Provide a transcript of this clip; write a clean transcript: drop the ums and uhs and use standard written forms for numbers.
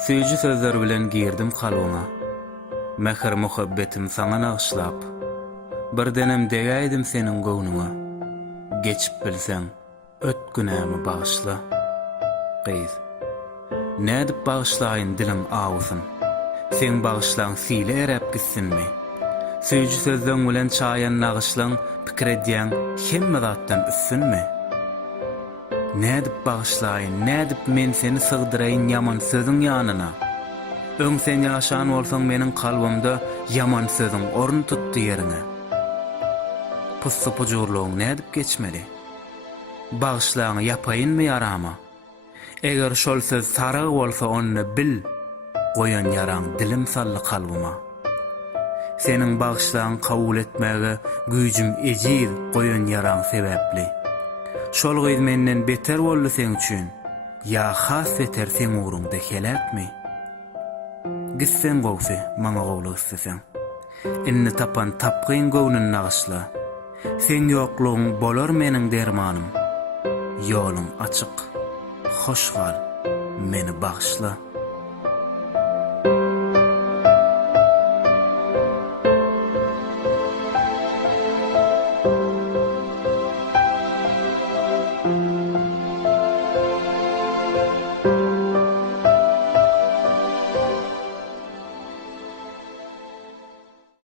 Süýji sözler bilen girdim kalbyňa. Mähir muhabbetim saňa nagyşlap. Bir denem degäýdim seniň gownuňa. Geçip bilseň, ötkünämi bagyşla. Gyz. Nädip bagyşlaýyn dilim awuzyn. Sen bagyşlaň sile eräp gitsinmi? Süýji sözleň bilen çaýan nagyşlaň pikir edýän hemme zatdan üstünmi? Nädip bagyşlaýyn, nädip men seni sygdyraýyn ýaman sözüň ýanyna? Öň sen ýaşan bolsaň meniň kalbymda ýaman sözüň orun tutdy ýerine. Pussy pujurlugyň nädip geçmeli? Bagyşlagyň ýapaýynmy ýarama? Eger şol söz sarıg bolsa onu bil, goýan ýaraň dilim sally kalbyma. Seniň bagyşlagyň kabul etmäge güýjüm ejir, goýan ýaraň sebäpli. Şol gyz menden beter boldy sen üçin, ýa has beter sen ugrunda keläpmi? Gitsen gowsy, maňa gowluk isteseň. Inni tapan tapgyn gownuny nagyşla. Sen ýoklugyň bolar meniň dermanym. Ýolum açyk, hoş gal, meni bagyşla.